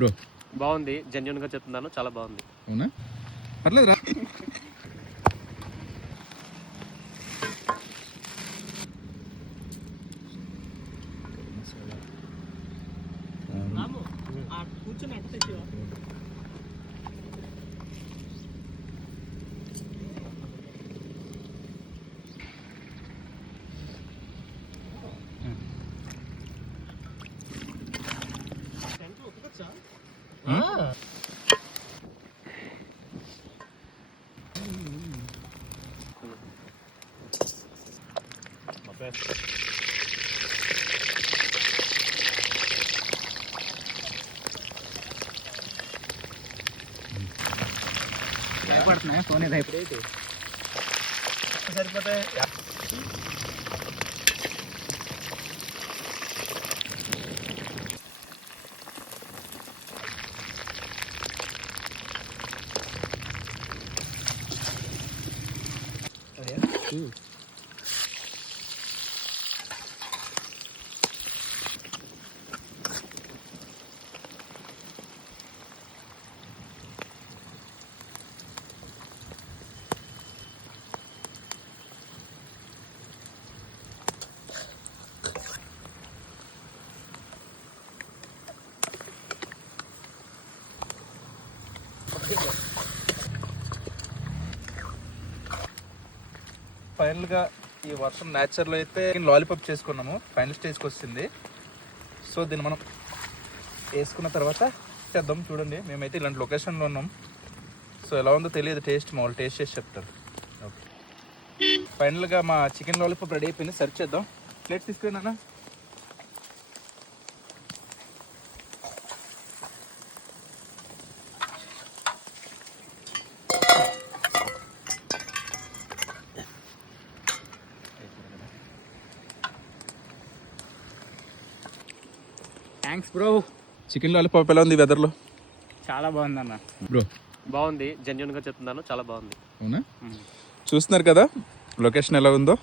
Bro బాగుంది, genuine గా చెప్తున్నాను, చాలా బాగుంది. అవునా? పర్లేదు రా. భయపడుతున్నాయి ఫోన్ సరిపోతాయి. ఫైనల్గా ఈ వర్షం న్యాచురల్ అయితే లాలీపాప్ చేసుకున్నాము, ఫైనల్ స్టేజ్కి వచ్చింది. సో దీన్ని మనం వేసుకున్న తర్వాత చేద్దాం. చూడండి, మేమైతే ఇలాంటి లొకేషన్లో ఉన్నాం. సో ఎలా ఉందో తెలియదు, టేస్ట్ మామూలు టేస్ట్ చేసి చెప్తారు. ఓకే, ఫైనల్గా మా చికెన్ లాలీపాప్ రెడీ అయిపోయింది. సర్వ్ చేద్దాం. ప్లేట్ తీసుకున్నా. Thanks bro. చికెన్ లాలీపాప్ ఎలా ఉంది వెదర్లో? చాలా బాగుంది అన్న. బ్రో బాగుంది, జెన్యున్ గా చెప్తున్నాను, చాలా బాగుంది. అవునా? చూస్తున్నారు కదా లొకేషన్ ఎలా ఉందో.